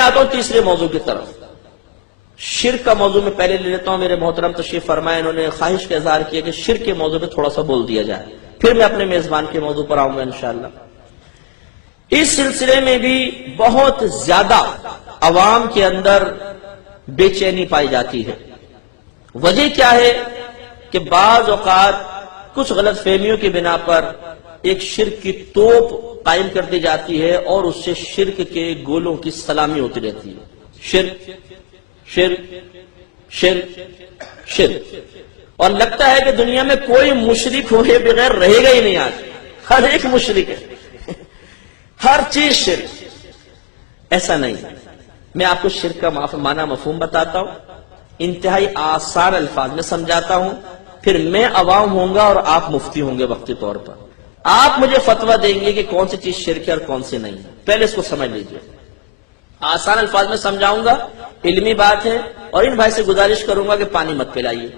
آتا ہوں تیسرے موضوع کی طرف. شرک کا موضوع میں پہلے لے لیتا ہوں. میرے محترم تشریف فرمائے, انہوں نے خواہش کا اظہار کیا کہ شرک کے موضوع پہ تھوڑا سا بول دیا جائے, پھر میں اپنے میزبان کے موضوع پر آؤں گا انشاءاللہ. اس سلسلے میں بھی بہت زیادہ عوام کے اندر بے چینی پائی جاتی ہے. وجہ کیا ہے کہ بعض اوقات کچھ غلط فہمیوں کی بنا پر ایک شرک کی توپ قائم کر دی جاتی ہے اور اس سے شرک کے گولوں کی سلامی ہوتی رہتی ہے. شرک شرک شرک شرک, اور لگتا ہے کہ دنیا میں کوئی مشرک ہوئے بغیر رہے گا ہی نہیں. آج ہر ایک مشرک ہے, ہر چیز شرک. ایسا نہیں. میں آپ کو شرک کا معنی مفہوم بتاتا ہوں, انتہائی آسان الفاظ میں سمجھاتا ہوں, پھر میں عوام ہوں گا اور آپ مفتی ہوں گے وقتی طور پر. آپ مجھے فتویٰ دیں گے کہ کون سی چیز شرک ہے اور کون سی نہیں. پہلے اس کو سمجھ لیجئے. آسان الفاظ میں سمجھاؤں گا, علمی بات ہے, اور ان بھائی سے گزارش کروں گا کہ پانی مت پلائیے,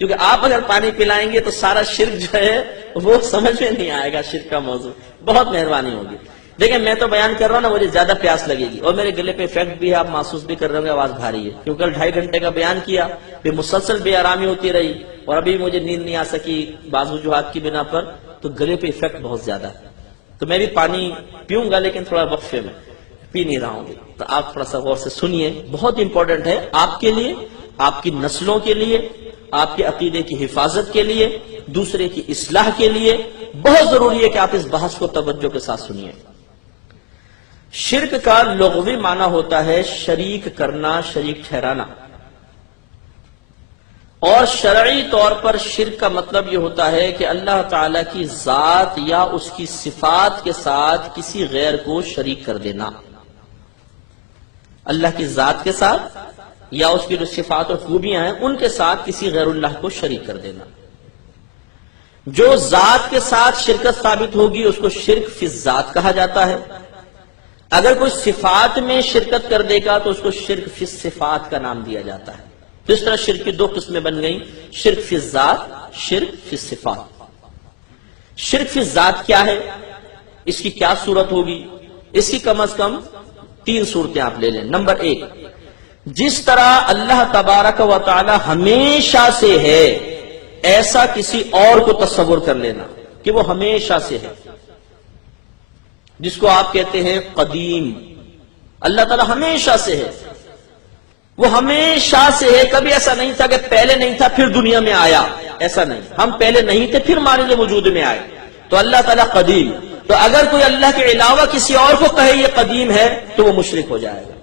کیونکہ آپ اگر پانی پلائیں گے تو سارا شرک جو ہے وہ سمجھ میں نہیں آئے گا. شرک کا موضوع بہت مہربانی ہوگی. دیکھیں میں تو بیان کر رہا ہوں نا, مجھے زیادہ پیاس لگے گی اور میرے گلے پہ افیکٹ بھی ہے, آپ محسوس بھی کر رہے ہوں گے آواز بھاری ہے, کیونکہ کل 2.5 گھنٹے کا بیان کیا, پھر مسلسل بے آرامی ہوتی رہی اور ابھی مجھے نیند نہیں آ سکی بعض وجوہات کی بنا پر, تو گلے پہ افیکٹ بہت زیادہ ہے. تو میں بھی پانی پیوں گا لیکن تھوڑا وقفے میں, پی نہیں رہا ہوں. تو آپ تھوڑا سا غور سے سنیے, بہت امپورٹنٹ ہے آپ کے لیے, آپ کی نسلوں کے لیے, آپ کے عقیدے کی حفاظت کے لیے, دوسرے کی اصلاح کے لیے بہت ضروری ہے کہ آپ اس بحث کو توجہ کے ساتھ سنیے. شرک کا لغوی معنی ہوتا ہے شریک کرنا, شریک ٹھہرانا, اور شرعی طور پر شرک کا مطلب یہ ہوتا ہے کہ اللہ تعالی کی ذات یا اس کی صفات کے ساتھ کسی غیر کو شریک کر دینا. اللہ کی ذات کے ساتھ یا اس کی جو صفات اور خوبیاں ہیں ان کے ساتھ کسی غیر اللہ کو شریک کر دینا. جو ذات کے ساتھ شرکت ثابت ہوگی اس کو شرک فی الذات کہا جاتا ہے. اگر کوئی صفات میں شرکت کر دے گا تو اس کو شرک فی الصفات کا نام دیا جاتا ہے. اس طرح شرک کی 2 قسمیں بن گئیں, شرک فی الذات, شرک فی الصفات. شرک فی الذات کیا ہے, اس کی کیا صورت ہوگی؟ اس کی کم از کم 3 صورتیں آپ لے لیں. نمبر 1, جس طرح اللہ تبارک و تعالی ہمیشہ سے ہے ایسا کسی اور کو تصور کر لینا کہ وہ ہمیشہ سے ہے, جس کو آپ کہتے ہیں قدیم. اللہ تعالی ہمیشہ سے ہے, وہ ہمیشہ سے ہے. کبھی ایسا نہیں تھا کہ پہلے نہیں تھا پھر دنیا میں آیا, ایسا نہیں. ہم پہلے نہیں تھے پھر ہمارے لیے وجود میں آئے, تو اللہ تعالیٰ قدیم. تو اگر کوئی اللہ کے علاوہ کسی اور کو کہے یہ قدیم ہے تو وہ مشرک ہو جائے گا.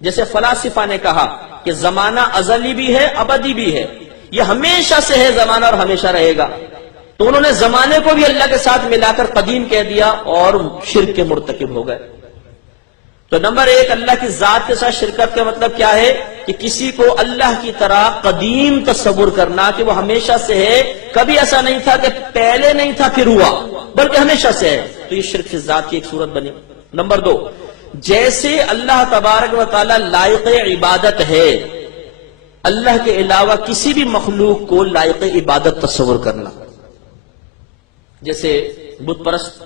جیسے فلاسفہ نے کہا کہ زمانہ ازلی بھی ہے ابدی بھی ہے, یہ ہمیشہ سے ہے زمانہ اور ہمیشہ رہے گا. تو انہوں نے زمانے کو بھی اللہ کے ساتھ ملا کر قدیم کہہ دیا اور شرک کے مرتکب ہو گئے. تو نمبر 1, اللہ کی ذات کے ساتھ شرکت کا مطلب کیا ہے کہ کسی کو اللہ کی طرح قدیم تصور کرنا کہ وہ ہمیشہ سے ہے, کبھی ایسا نہیں تھا کہ پہلے نہیں تھا پھر ہوا, بلکہ ہمیشہ سے ہے. تو یہ شرک فی الذات کی ایک صورت بنی. نمبر 2, جیسے اللہ تبارک و تعالی لائق عبادت ہے, اللہ کے علاوہ کسی بھی مخلوق کو لائق عبادت تصور کرنا. جیسے بت پرست,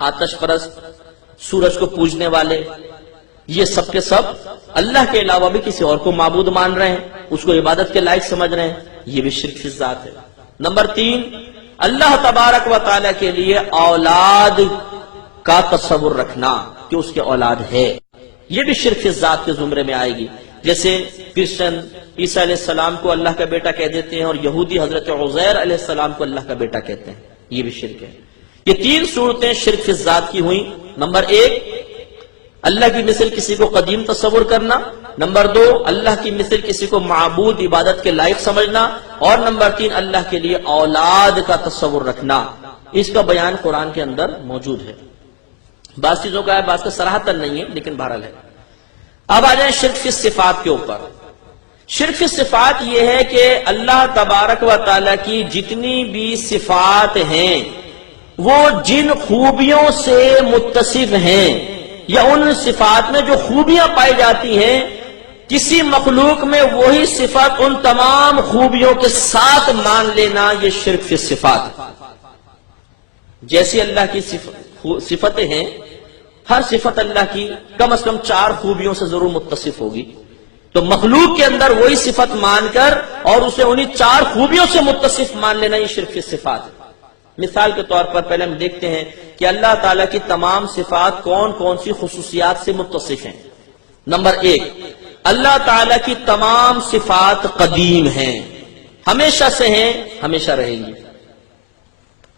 آتش پرست, سورج کو پوجنے والے, یہ سب کے سب اللہ کے علاوہ بھی کسی اور کو معبود مان رہے ہیں, اس کو عبادت کے لائق سمجھ رہے ہیں, یہ بھی شرک فی الذات ہے. نمبر 3, اللہ تبارک و تعالی کے لیے اولاد کا تصور رکھنا کہ اس کے اولاد ہے, یہ بھی شرک فی الذات کے زمرے میں آئے گی. جیسے کرسچن عیسیٰ علیہ السلام کو اللہ کا بیٹا کہہ دیتے ہیں اور یہودی حضرت عزیر علیہ السلام کو اللہ کا بیٹا کہتے ہیں, یہ بھی شرک ہے. یہ 3 صورتیں شرک فی الذات کی ہوئیں. نمبر 1, اللہ کی مثل کسی کو قدیم تصور کرنا. نمبر 2, اللہ کی مثل کسی کو معبود عبادت کے لائق سمجھنا. اور نمبر 3, اللہ کے لیے اولاد کا تصور رکھنا. اس کا بیان قرآن کے اندر موجود ہے. بعض چیزوں کا ہے, بعض کا صراحتاً نہیں ہے, لیکن بہرحال ہے. اب آ جائیں شرک فی الصفات کے اوپر. شرک فی الصفات یہ ہے کہ اللہ تبارک و تعالی کی جتنی بھی صفات ہیں وہ جن خوبیوں سے متصف ہیں یا ان صفات میں جو خوبیاں پائی جاتی ہیں, کسی مخلوق میں وہی صفت ان تمام خوبیوں کے ساتھ مان لینا, یہ شرک فی الصفات. جیسی اللہ کی صفتیں ہیں ہر صفت اللہ کی کم از کم 4 خوبیوں سے ضرور متصف ہوگی، تو مخلوق کے اندر وہی صفت مان کر اور اسے انہی 4 خوبیوں سے متصف مان لینا یہ شرک فی الصفات ہے۔ مثال کے طور پر پہلے ہم دیکھتے ہیں کہ اللہ تعالیٰ کی تمام صفات کون کون سی خصوصیات سے متصف ہیں۔ نمبر 1، اللہ تعالیٰ کی تمام صفات قدیم ہیں، ہمیشہ سے ہیں، ہمیشہ رہیں گی۔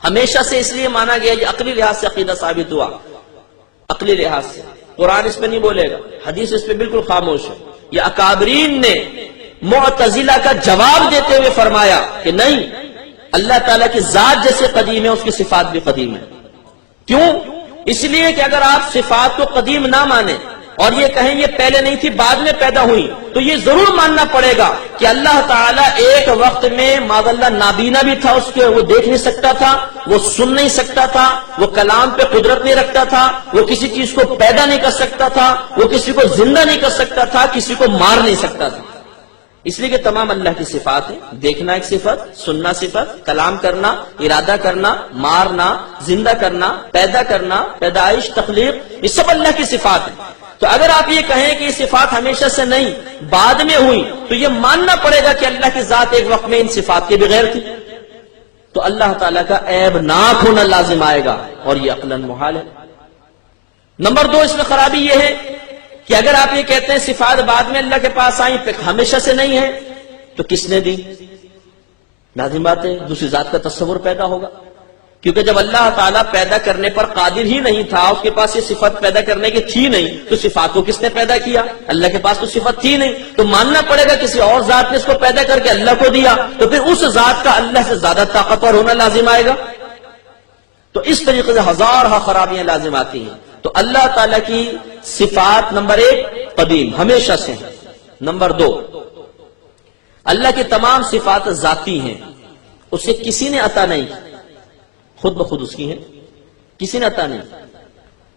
ہمیشہ سے اس لیے مانا گیا کہ عقلی لحاظ سے عقیدہ ثابت ہوا، عقلی لحاظ سے قرآن اس پہ نہیں بولے گا، حدیث اس پہ بالکل خاموش ہے۔ یہ اکابرین نے معتزلہ کا جواب دیتے ہوئے فرمایا کہ نہیں، اللہ تعالیٰ کی ذات جیسے قدیم ہے اس کی صفات بھی قدیم ہے۔ کیوں؟ اس لیے کہ اگر آپ صفات کو قدیم نہ مانیں اور یہ کہیں یہ پہلے نہیں تھی بعد میں پیدا ہوئی، تو یہ ضرور ماننا پڑے گا کہ اللہ تعالیٰ ایک وقت میں معاذ اللہ نابینا بھی تھا، اس کے وہ دیکھ نہیں سکتا تھا، وہ سن نہیں سکتا تھا، وہ کلام پہ قدرت نہیں رکھتا تھا، وہ کسی چیز کو پیدا نہیں کر سکتا تھا، وہ کسی کو زندہ نہیں کر سکتا تھا، کسی کو مار نہیں سکتا تھا۔ اس لیے کہ تمام اللہ کی صفات ہیں، دیکھنا ایک صفت، سننا صفت، کلام کرنا، ارادہ کرنا، مارنا، زندہ کرنا، پیدا کرنا، پیدائش، تخلیق، یہ سب اللہ کی صفات ہیں۔ تو اگر آپ یہ کہیں کہ یہ صفات ہمیشہ سے نہیں بعد میں ہوئی، تو یہ ماننا پڑے گا کہ اللہ کی ذات ایک وقت میں ان صفات کے بغیر تھی، تو اللہ تعالیٰ کا عیب ناک ہونا لازم آئے گا، اور یہ عقلاً محال ہے۔ نمبر 2، اس میں خرابی یہ ہے کہ اگر آپ یہ کہتے ہیں صفات بعد میں اللہ کے پاس آئیں، ہمیشہ سے نہیں ہے، تو کس نے دی؟ لازم بات ہے دوسری ذات کا تصور پیدا ہوگا، کیونکہ جب اللہ تعالیٰ پیدا کرنے پر قادر ہی نہیں تھا، اس کے پاس یہ صفت پیدا کرنے کی تھی نہیں، تو صفات کو کس نے پیدا کیا؟ اللہ کے پاس تو صفت تھی نہیں، تو ماننا پڑے گا کسی اور ذات نے اس کو پیدا کر کے اللہ کو دیا، تو پھر اس ذات کا اللہ سے زیادہ طاقتور ہونا لازم آئے گا۔ تو اس طریقے سے ہزارہ خرابیاں لازم آتی ہیں۔ تو اللہ تعالیٰ کی صفات نمبر 1 قدیم، ہمیشہ سے ہیں۔ نمبر 2، اللہ کی تمام صفات ذاتی ہیں، اسے کسی نے عطا نہیں، خود بخود اس کی ہیں، کسی نے عطا نہیں۔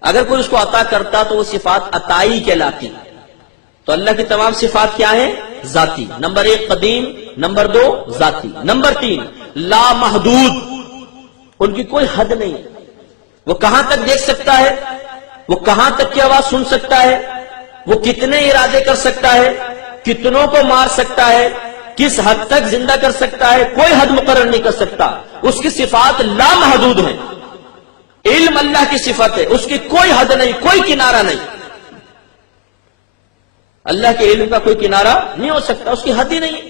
اگر کوئی اس کو عطا کرتا تو وہ صفات عطائی کہلاتی۔ تو اللہ کی تمام صفات کیا ہیں؟ ذاتی۔ نمبر 1 قدیم، نمبر 2 ذاتی، نمبر 3 لا محدود، ان کی کوئی حد نہیں، وہ کہاں تک دیکھ سکتا ہے، وہ کہاں تک کی آواز سن سکتا ہے، وہ کتنے ارادے کر سکتا ہے، کتنوں کو مار سکتا ہے، کس حد تک زندہ کر سکتا ہے، کوئی حد مقرر نہیں کر سکتا۔ اس کی صفات لامحدود ہیں۔ علم اللہ کی صفت ہے، اس کی کوئی حد نہیں، کوئی کنارہ نہیں۔ اللہ کے علم کا کوئی کنارہ نہیں ہو سکتا، اس کی حد ہی نہیں۔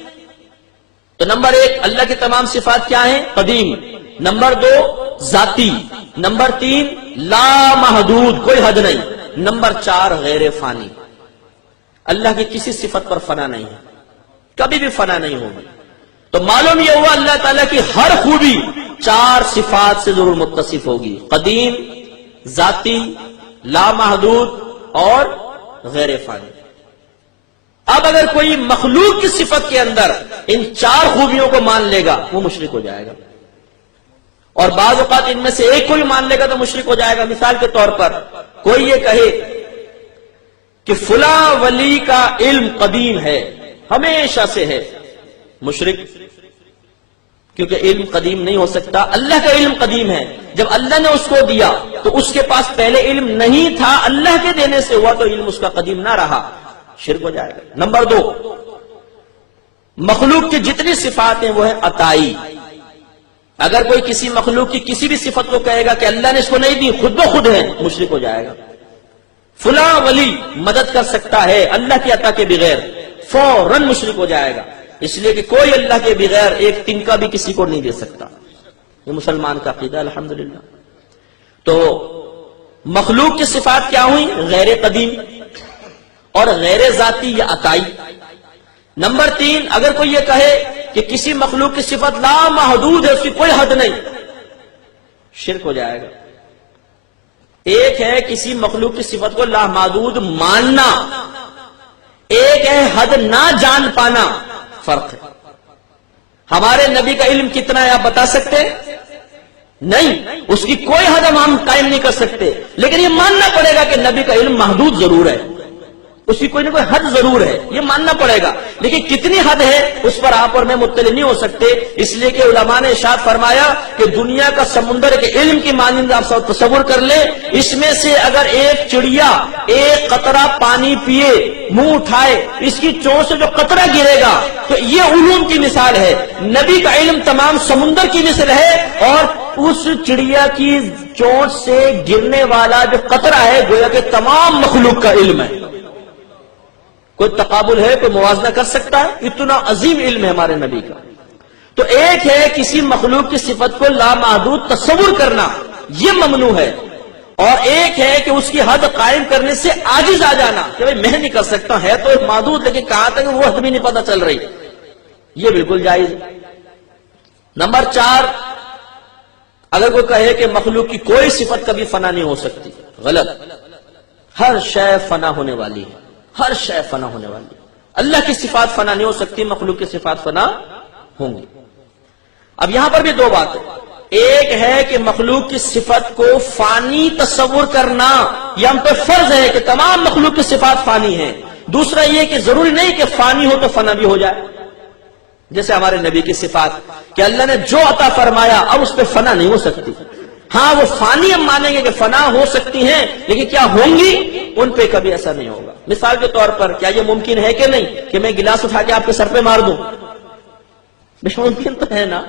تو نمبر 1 اللہ کی تمام صفات کیا ہیں؟ قدیم۔ نمبر 2 ذاتی۔ نمبر 3 لامحدود، کوئی حد نہیں۔ نمبر 4 غیر فانی، اللہ کی کسی صفت پر فنا نہیں ہے، کبھی بھی فنا نہیں ہوگی۔ تو معلوم یہ ہوا اللہ تعالیٰ کی ہر خوبی 4 صفات سے ضرور متصف ہوگی، قدیم، ذاتی، لامحدود اور غیر فانی۔ اب اگر کوئی مخلوق کی صفت کے اندر ان 4 خوبیوں کو مان لے گا وہ مشرک ہو جائے گا، اور بعض اوقات ان میں سے ایک کو بھی مان لے گا تو مشرک ہو جائے گا۔ مثال کے طور پر کوئی یہ کہے کہ فلاں ولی کا علم قدیم ہے، ہمیشہ سے ہے، مشرک، کیونکہ علم قدیم نہیں ہو سکتا، اللہ کا علم قدیم ہے۔ جب اللہ نے اس کو دیا تو اس کے پاس پہلے علم نہیں تھا، اللہ کے دینے سے ہوا تو علم اس کا قدیم نہ رہا، شرک ہو جائے گا۔ نمبر 2 مخلوق کی جتنی صفات ہیں وہ ہے عطائی۔ اگر کوئی کسی مخلوق کی کسی بھی صفت کو کہے گا کہ اللہ نے اس کو نہیں دی، خود بخود ہے، مشرک ہو جائے گا۔ فلاں ولی مدد کر سکتا ہے اللہ کی عطا کے بغیر، فوراً مشرک ہو جائے گا، اس لیے کہ کوئی اللہ کے بغیر ایک تنکا بھی کسی کو نہیں دے سکتا۔ یہ مسلمان کا عقیدہ الحمدللہ۔ تو مخلوق کی صفات کیا ہوئی؟ غیر قدیم اور غیر ذاتی یا عطائی۔ نمبر 3 اگر کوئی یہ کہے کہ کسی مخلوق کی صفت لامحدود ہے، اس کی کوئی حد نہیں، شرک ہو جائے گا۔ ایک ہے کسی مخلوق کی صفت کو لامحدود ماننا، ایک ہے حد نہ جان پانا، فرق ہے۔ ہمارے نبی کا علم کتنا ہے آپ بتا سکتے ہیں؟ نہیں، اس کی کوئی حد ہم قائم نہیں کر سکتے، لیکن یہ ماننا پڑے گا کہ نبی کا علم محدود ضرور ہے، اس کی کوئی نہ کوئی حد ضرور ہے، یہ ماننا پڑے گا، لیکن کتنی حد ہے اس پر آپ اور میں مطلع نہیں ہو سکتے، اس لیے کہ علماء نے ارشاد فرمایا کہ دنیا کا سمندر کے علم کی مانند آپ سب تصور کر لیں، اس میں سے اگر ایک چڑیا ایک قطرہ پانی پیے، منہ اٹھائے، اس کی چونچ سے جو قطرہ گرے گا تو یہ علوم کی مثال ہے۔ نبی کا علم تمام سمندر کی مثل ہے، اور اس چڑیا کی چونچ سے گرنے والا جو قطرہ ہے گویا کہ تمام مخلوق کا علم ہے۔ کوئی تقابل ہے، کوئی موازنہ کر سکتا ہے؟ اتنا عظیم علم ہے ہمارے نبی کا۔ تو ایک ہے کسی مخلوق کی صفت کو لامحدود تصور کرنا، یہ ممنوع ہے، اور ایک ہے کہ اس کی حد قائم کرنے سے عاجز آ جانا کہ بھئی میں نہیں کر سکتا، ہے تو ایک محدود لیکن کہاں تک وہ حد بھی نہیں پتہ چل رہی، یہ بالکل جائز ہے۔ نمبر 4، اگر کوئی کہے کہ مخلوق کی کوئی صفت کبھی فنا نہیں ہو سکتی، غلط۔ ہر شے فنا ہونے والی ہے، ہر شے فنا ہونے والی ہے۔ اللہ کی صفات فنا نہیں ہو سکتی، مخلوق کی صفات فنا ہوں گی۔ اب یہاں پر بھی دو باتیں، ایک ہے کہ مخلوق کی صفت کو فانی تصور کرنا، یہ ہم پہ فرض ہے کہ تمام مخلوق کی صفات فانی ہیں۔ دوسرا یہ کہ ضروری نہیں کہ فانی ہو تو فنا بھی ہو جائے، جیسے ہمارے نبی کی صفات کہ اللہ نے جو عطا فرمایا اب اس پہ فنا نہیں ہو سکتی۔ ہاں وہ فانی ہم مانیں گے کہ فنا ہو سکتی ہیں، لیکن کیا ہوں گی؟ ان پہ کبھی ایسا نہیں ہوگا۔ مثال کے طور پر کیا یہ ممکن ہے کہ نہیں کہ میں گلاس اٹھا کے آپ کے سر پہ مار دوں؟ ممکن تو ہے نا،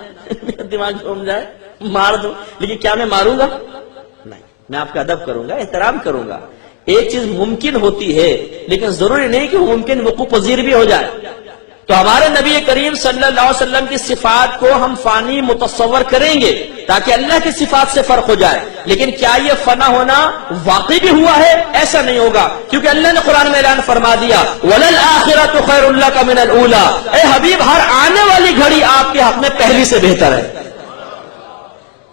دماغ گھوم جائے مار دوں، لیکن کیا میں ماروں گا؟ نہیں، میں آپ کا ادب کروں گا، احترام کروں گا۔ ایک چیز ممکن ہوتی ہے لیکن ضروری نہیں کہ وہ ممکن وقوع پذیر بھی ہو جائے۔ تو ہمارے نبی کریم صلی اللہ علیہ وسلم کی صفات کو ہم فانی متصور کریں گے تاکہ اللہ کی صفات سے فرق ہو جائے، لیکن کیا یہ فنا ہونا واقعی بھی ہوا ہے؟ ایسا نہیں ہوگا، کیونکہ اللہ نے قرآن میں اعلان فرما دیا وَلَلْآخِرَةُ خَيْرٌ لَكَ مِنَ الْأُولَىٰ، اے حبیب ہر آنے والی گھڑی آپ کے حق میں پہلی سے بہتر ہے۔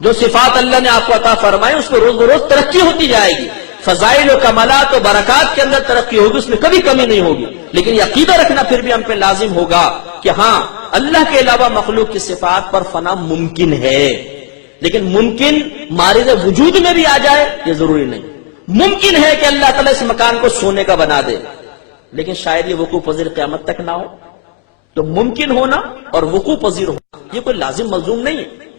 جو صفات اللہ نے آپ کو عطا فرمائی اس کو روز بروز ترقی ہوتی جائے گی، فضائل و کمالات و برکات کے اندر ترقی ہوگی، اس میں کبھی کمی نہیں ہوگی، لیکن یہ عقیدہ رکھنا پھر بھی ہم پہ لازم ہوگا کہ ہاں اللہ کے علاوہ مخلوق کی صفات پر فنا ممکن ہے، لیکن ممکن مارد وجود میں بھی آ جائے یہ ضروری نہیں۔ ممکن ہے کہ اللہ تعالیٰ اس مکان کو سونے کا بنا دے، لیکن شاید یہ وقوع پذیر قیامت تک نہ ہو۔ تو ممکن ہونا اور وقوع پذیر ہونا یہ کوئی لازم ملزوم نہیں ہے۔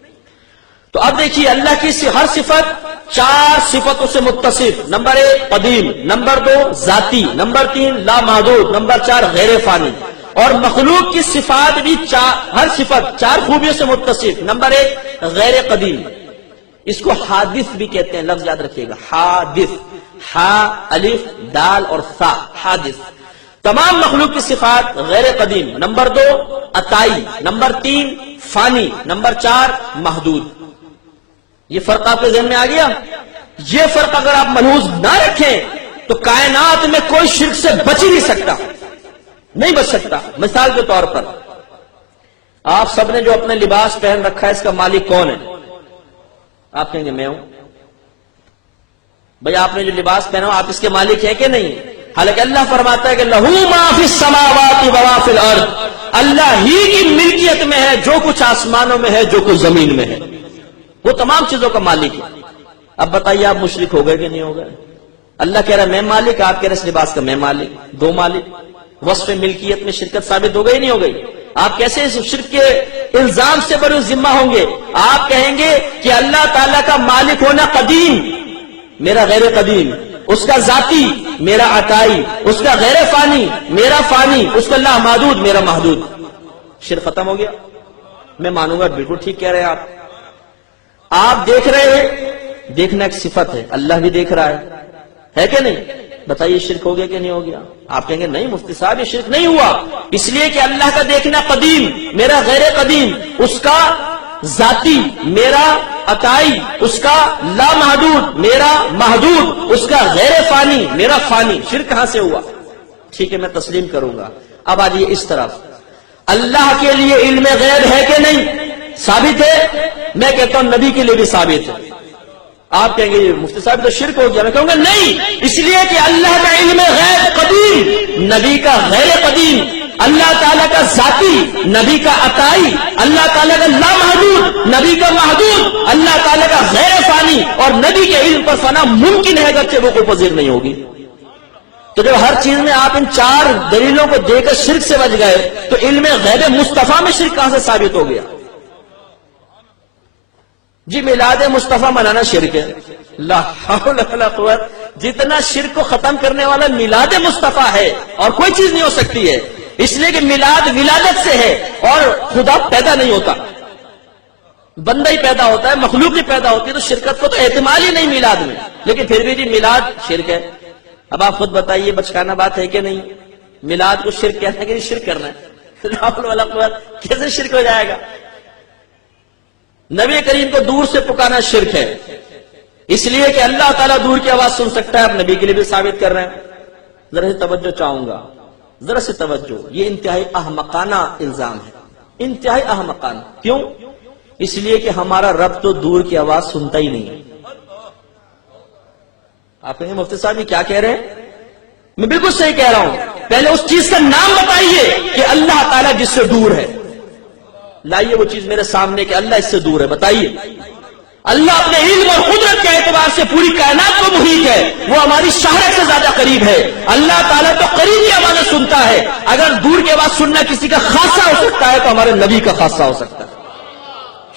تو اب دیکھیے اللہ کی ہر صفت 4 صفتوں سے متصف، نمبر 1 قدیم، نمبر 2 ذاتی، نمبر 3 لامحدود، نمبر 4 غیر فانی، اور مخلوق کی صفات بھی ہر صفت 4 خوبیوں سے متصف۔ نمبر 1 غیر قدیم، اس کو حادث بھی کہتے ہیں، لفظ یاد رکھیے گا، حادث، ہا الف دال اور ثا، حادث۔ تمام مخلوق کی صفات غیر قدیم۔ نمبر 2 عطائی، نمبر 3 فانی، نمبر 4 محدود۔ یہ فرق آپ کے ذہن میں آ گیا؟ یہ فرق اگر آپ ملحوظ نہ رکھیں تو کائنات میں کوئی شرک سے بچ ہی نہیں سکتا، نہیں بچ سکتا۔ مثال کے طور پر آپ سب نے جو اپنے لباس پہن رکھا ہے اس کا مالک کون ہے؟ آپ کہیں گے میں ہوں۔ بھئی آپ نے جو لباس پہنا ہو آپ اس کے مالک ہیں کہ نہیں؟ حالانکہ اللہ فرماتا ہے کہ لہو ما فی السماوات و ما فی الارض، اللہ ہی کی ملکیت میں ہے جو کچھ آسمانوں میں ہے، جو کچھ زمین میں ہے، وہ تمام چیزوں کا مالک ہے۔ اب بتائیے آپ مشرک ہو گئے کہ نہیں ہو گئے؟ اللہ کہہ رہا ہے میں مالک، آپ کہہ رہے اس لباس کا میں مالک، 2 مالک۔ وصف ملکیت میں شرکت ثابت ہو گئی نہیں ہو گئی؟ آپ کیسے اس شرک کے الزام سے بری ذمہ ہوں گے؟ آپ کہیں گے کہ اللہ تعالیٰ کا مالک ہونا قدیم، میرا غیر قدیم، اس کا ذاتی، میرا عطائی، اس کا غیر فانی، میرا فانی، اس کا لا محدود، میرا محدود۔ شرک ختم ہو گیا؟ میں مانوں گا بالکل ٹھیک کہہ رہے ہیں آپ دیکھ رہے ہیں، دیکھنا ایک صفت ہے، اللہ بھی دیکھ رہا ہے کہ نہیں؟ بتائیے شرک ہو گیا کہ نہیں ہو گیا؟ آپ کہیں گے نہیں مفتی صاحب یہ شرک نہیں ہوا، اس لیے کہ اللہ کا دیکھنا قدیم، میرا غیر قدیم، اس کا ذاتی، میرا عطائی، اس کا لامحدود، میرا محدود، اس کا غیر فانی، میرا فانی۔ شرک کہاں سے ہوا؟ ٹھیک ہے میں تسلیم کروں گا۔ اب آجیے اس طرف، اللہ کے لیے علم غیب ہے کہ نہیں؟ ثابت ہے؟ میں کہتا ہوں نبی کے لیے بھی ثابت ہے۔ آپ کہیں گے یہ مفتی صاحب تو شرک ہو گیا، میں کہوں گا نہیں، اس لیے کہ اللہ کا علم غیب قدیم، نبی کا غیر قدیم، اللہ تعالیٰ کا ذاتی، نبی کا عطائی، اللہ تعالیٰ کا لامحدود، نبی کا محدود، اللہ تعالیٰ کا غیر فانی، اور نبی کے علم پر فنا ممکن ہے اگرچہ وہ کوئی پذیر نہیں ہوگی۔ تو جب ہر چیز میں آپ ان 4 دلیلوں کو دے کر شرک سے بچ گئے تو علم غیب مصطفیٰ میں شرک کہاں سے ثابت ہو گیا؟ جی میلاد مصطفیٰ منانا شرک ہے، لا حول ولا قوت، جتنا شرک کو ختم کرنے والا میلاد مصطفیٰ ہے اور کوئی چیز نہیں ہو سکتی ہے، اس لیے کہ میلاد ولادت سے ہے اور خدا پیدا نہیں ہوتا، بندہ ہی پیدا ہوتا ہے، مخلوق ہی پیدا ہوتی ہے، تو شرکت کو تو احتمال ہی نہیں میلاد میں، لیکن پھر بھی جی میلاد شرک ہے۔ اب آپ خود بتائیے بچکانہ بات ہے کہ نہیں؟ میلاد کو شرک کہنا ہے کہ شرک کرنا ہے؟ لا حول ولا قوت، کیسے شرک ہو جائے گا؟ نبی کریم کو دور سے پکارنا شرک ہے، اس لیے کہ اللہ تعالیٰ دور کی آواز سن سکتا ہے، آپ نبی کے لیے بھی ثابت کر رہے ہیں۔ ذرا سے توجہ چاہوں گا، ذرا سے توجہ، یہ انتہائی احمقانہ الزام ہے، انتہائی احمقانہ۔ کیوں؟ اس لیے کہ ہمارا رب تو دور کی آواز سنتا ہی نہیں ہے۔ آپ کہیں مفتی صاحب یہ کیا کہہ رہے ہیں؟ میں بالکل صحیح کہہ رہا ہوں، پہلے اس چیز کا نام بتائیے کہ اللہ تعالیٰ جس سے دور ہے، لائیے وہ چیز میرے سامنے کہ اللہ اس سے دور ہے، بتائیے۔ اللہ اپنے علم اور قدرت کے اعتبار سے پوری کائنات کو محیط ہے، وہ ہماری شہرت سے زیادہ قریب ہے۔ اللہ تعالیٰ تو قریبی آوازیں سنتا ہے، اگر دور کی آواز سننا کسی کا خاصہ ہو سکتا ہے تو ہمارے نبی کا خاصہ ہو سکتا ہے۔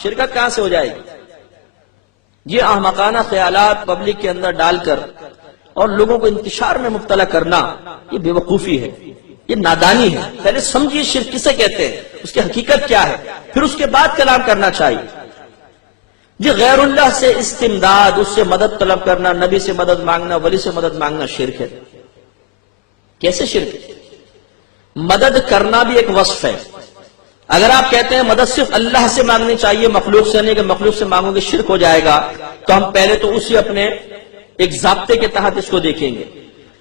شرکت کہاں سے ہو جائے گی؟ یہ احمقانہ خیالات پبلک کے اندر ڈال کر اور لوگوں کو انتشار میں مبتلا کرنا، یہ بے وقوفی ہے، یہ نادانی ہے۔ پہلے سمجھیے شرک کسے کہتے ہیں، اس کی حقیقت کیا ہے، پھر اس کے بعد کلام کرنا چاہیے۔ جی غیر اللہ سے استمداد، اس سے مدد طلب کرنا، نبی سے مدد مانگنا، ولی سے مدد مانگنا شرک ہے۔ کیسے شرک ہے؟ مدد کرنا بھی ایک وصف ہے۔ اگر آپ کہتے ہیں مدد صرف اللہ سے مانگنی چاہیے، مخلوق سے نہیں، کہ مخلوق سے مانگو گے شرک ہو جائے گا، تو ہم پہلے تو اسی اپنے ایک ضابطے کے تحت اس کو دیکھیں گے۔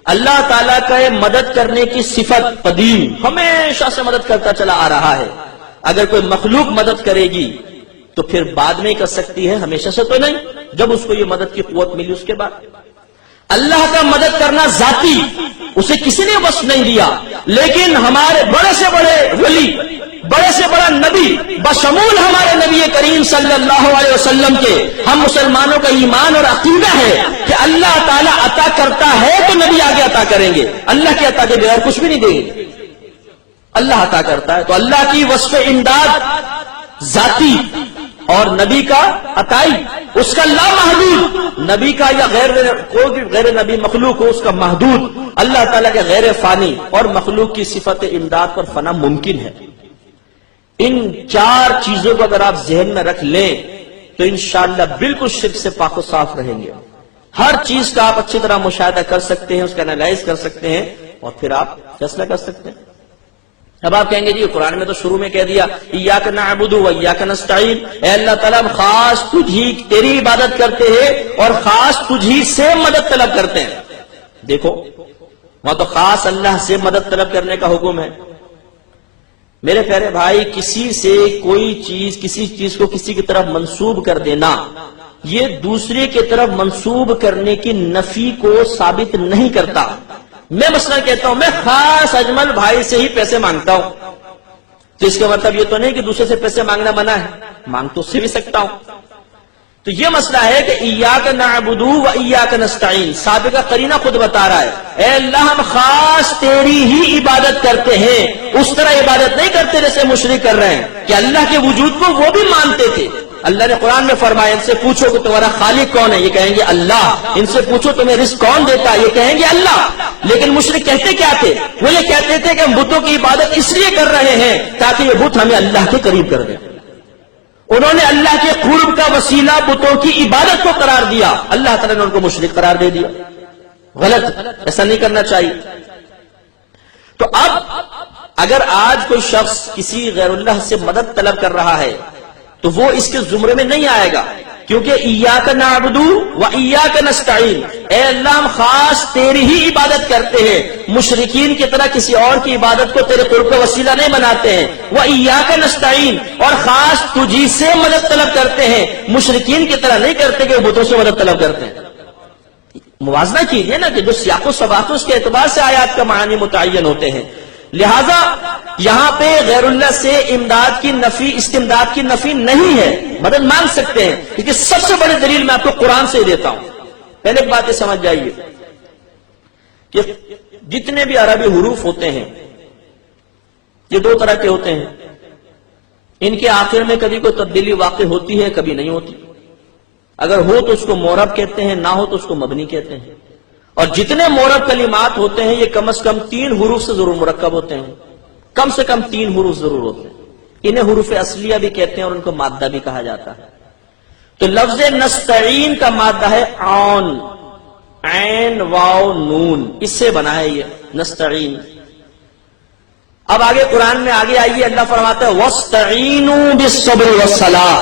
اللہ تعالیٰ کا مدد کرنے کی صفت قدیم، ہمیشہ سے مدد کرتا چلا آ رہا ہے۔ اگر کوئی مخلوق مدد کرے گی تو پھر بعد میں کر سکتی ہے، ہمیشہ سے تو نہیں، جب اس کو یہ مدد کی قوت ملی اس کے بعد۔ اللہ کا مدد کرنا ذاتی، اسے کسی نے وصف نہیں دیا، لیکن ہمارے بڑے سے بڑے ولی، بڑے سے بڑا نبی، بشمول ہمارے نبی کریم صلی اللہ علیہ وسلم کے، ہم مسلمانوں کا ایمان اور عقیدہ ہے کہ اللہ تعالیٰ عطا کرتا ہے تو نبی آگے عطا کریں گے، اللہ کے عطا کے بغیر کچھ بھی نہیں دیں گے۔ اللہ عطا کرتا ہے تو اللہ کی وصف امداد ذاتی، اور نبی کا عطائی، اس کا لا محدود، نبی کا یا کوئی بھی غیر نبی مخلوق ہو اس کا محدود، اللہ تعالیٰ کے غیر فانی اور مخلوق کی صفت امداد پر فنا ممکن ہے۔ ان 4 چیزوں کو اگر آپ ذہن میں رکھ لیں تو انشاءاللہ بالکل شرک سے پاک و صاف رہیں گے۔ ہر چیز کا آپ اچھی طرح مشاہدہ کر سکتے ہیں، اس کا انالائز کر سکتے ہیں اور پھر آپ فیصلہ کر سکتے ہیں۔ اب آپ کہیں گے جی قرآن میں تو شروع میں کہہ دیا ایاک نعبد و ایاک نستعین، اے اللہ تعالیٰ ہم خاص تجھی تیری عبادت کرتے ہیں اور خاص تجھی سے مدد طلب کرتے ہیں۔ دیکھو وہاں تو خاص اللہ سے مدد طلب کرنے کا حکم ہے۔ میرے پیارے بھائی، کسی سے کوئی چیز، کسی چیز کو کسی کی طرف منسوب کر دینا، یہ دوسرے کی طرف منسوب کرنے کی نفی کو ثابت نہیں کرتا۔ میں مثلا کہتا ہوں میں خاص اجمل بھائی سے ہی پیسے مانگتا ہوں، تو اس کا مطلب یہ تو نہیں کہ دوسرے سے پیسے مانگنا منع ہے، مانگ تو اس سے بھی سکتا ہوں۔ تو یہ مسئلہ ہے کہ ایاک نعبد و ایاک نستعین، سابقہ قرینہ خود بتا رہا ہے اے اللہ ہم خاص تیری ہی عبادت کرتے ہیں، اس طرح عبادت نہیں کرتے جیسے مشرک کر رہے ہیں کہ اللہ کے وجود کو وہ بھی مانتے تھے۔ اللہ نے قرآن میں فرمایا ان سے پوچھو کہ تمہارا خالق کون ہے، یہ کہیں گے اللہ۔ ان سے پوچھو تمہیں رزق کون دیتا ہے، یہ کہیں گے اللہ۔ لیکن مشرک کہتے کیا تھے؟ وہ یہ کہتے تھے کہ ہم بتوں کی عبادت اس لیے کر رہے ہیں تاکہ یہ بت ہمیں اللہ کے قریب کر دیں۔ انہوں نے اللہ کے قرب کا وسیلہ بتوں کی عبادت کو قرار دیا، اللہ تعالیٰ نے ان کو مشرک قرار دے دیا۔ غلط، ایسا نہیں کرنا چاہیے۔ تو اب اگر آج کوئی شخص کسی غیر اللہ سے مدد طلب کر رہا ہے تو وہ اس کے زمرے میں نہیں آئے گا، کیونکہ ایاک نعبد و ایاک نستعین، اے اللہ ہم خاص تیری ہی عبادت کرتے ہیں، مشرکین کی طرح کسی اور کی عبادت کو تیرے قرب کا وسیلہ نہیں بناتے ہیں۔ و ایاک نستعین، اور خاص تجھی سے مدد طلب کرتے ہیں، مشرکین کی طرح نہیں کرتے کہ وہ بتوں سے مدد طلب کرتے ہیں۔ موازنہ کیجئے نا کہ جو سیاق و سباق اس کے اعتبار سے آیات کا معنی متعین ہوتے ہیں۔ لہذا یہاں پہ غیر اللہ سے امداد کی نفی، استمداد کی نفی نہیں ہے، مدد مانگ سکتے ہیں، کیونکہ سب سے بڑی دلیل میں آپ کو قرآن سے دیتا ہوں۔ پہلے ایک بات یہ سمجھ جائیے کہ جتنے بھی عربی حروف ہوتے ہیں یہ دو طرح کے ہوتے ہیں. ان کے آخر میں کبھی کوئی تبدیلی واقع ہوتی ہے، کبھی نہیں ہوتی. اگر ہو تو اس کو معرب کہتے ہیں، نہ ہو تو اس کو مبنی کہتے ہیں. اور جتنے معرب کلمات ہوتے ہیں یہ کم از کم 3 حروف سے ضرور مرکب ہوتے ہیں، کم سے کم 3 حروف ضرور ہوتے ہیں. انہیں حروف اصلیہ بھی کہتے ہیں اور ان کو مادہ بھی کہا جاتا ہے. تو لفظ نستعین کا مادہ ہے عون، عین واو نون، اس سے بنا ہے یہ نستعین. اب آگے قرآن میں آگے آئیے، اللہ فرماتا ہے وَاسْتَعِینُوا بِالصَّبْرِ وَالصَّلَاةِ.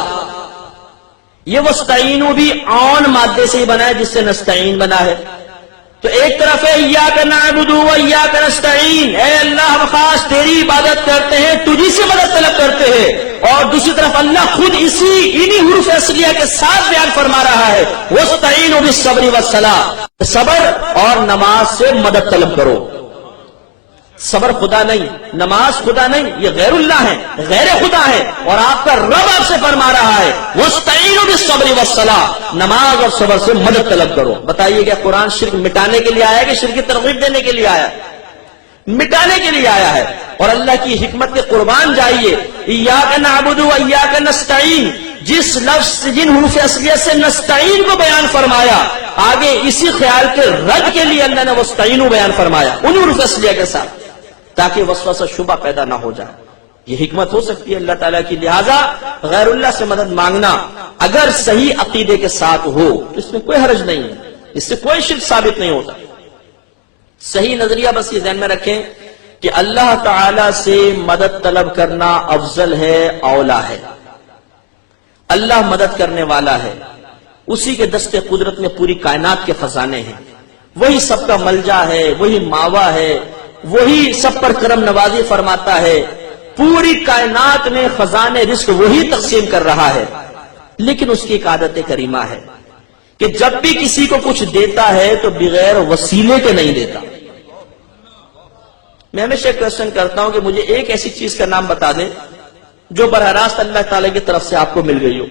یہ وَاسْتَعِینُوا بھی عون مادے سے ہی بنا ہے جس سے نستعین بنا ہے. تو ایک طرف ہے اِیَّاکَ نَعْبُدُ وَإِیَّاکَ نَسْتَعِین، اے اللہ ہم خاص تیری عبادت کرتے ہیں، تجھی سے مدد طلب کرتے ہیں. اور دوسری طرف اللہ خود انہی حروف اصلیہ کے ساتھ بیان فرما رہا ہے وَاسْتَعِینُوا بِالصَّبْرِ وَالصَّلَاةِ، صبر اور نماز سے مدد طلب کرو. صبر خدا نہیں، نماز خدا نہیں، یہ غیر اللہ ہے، غیر خدا ہے. اور آپ کا رب آپ سے فرما رہا ہے وَاسْتَعِینُوا بِالصَّبْرِ وَالصَّلَاةِ، نماز اور صبر سے مدد طلب کرو. بتائیے کیا قرآن شرک مٹانے کے لیے آیا ہے کہ شرک کی ترغیب دینے کے لیے آیا ہے؟ مٹانے کے لیے آیا ہے. اور اللہ کی حکمت کے قربان جائیے، اِیَّاکَ نَعْبُدُ وَإِیَّاکَ نَسْتَعِین، جس لفظ جن حروف اصلیہ سے نستعین کو بیان فرمایا، آگے اسی خیال کے رد کے لیے اللہ نے وَاسْتَعِینُوا بیان فرمایا ان حروف اصلیہ کے ساتھ، تاکہ وسوسہ شبہ پیدا نہ ہو جائے. یہ حکمت ہو سکتی ہے اللہ تعالیٰ کی. لہذا غیر اللہ سے مدد مانگنا اگر صحیح عقیدے کے ساتھ ہو تو اس میں کوئی حرج نہیں ہے، اس سے کوئی شرک ثابت نہیں ہوتا. صحیح نظریہ بس یہ ذہن میں رکھیں کہ اللہ تعالیٰ سے مدد طلب کرنا افضل ہے، اولا ہے. اللہ مدد کرنے والا ہے، اسی کے دست قدرت میں پوری کائنات کے خزانے ہیں، وہی سب کا ملجا ہے، وہی ماوا ہے، وہی سب پر کرم نوازی فرماتا ہے. پوری کائنات میں خزانے رزق وہی تقسیم کر رہا ہے. لیکن اس کی ایک عادت کریمہ ہے کہ جب بھی کسی کو کچھ دیتا ہے تو بغیر وسیلے کے نہیں دیتا. میں ہمیشہ کوشچن کرتا ہوں کہ مجھے ایک ایسی چیز کا نام بتا دیں جو براہ راست اللہ تعالی کی طرف سے آپ کو مل گئی ہو.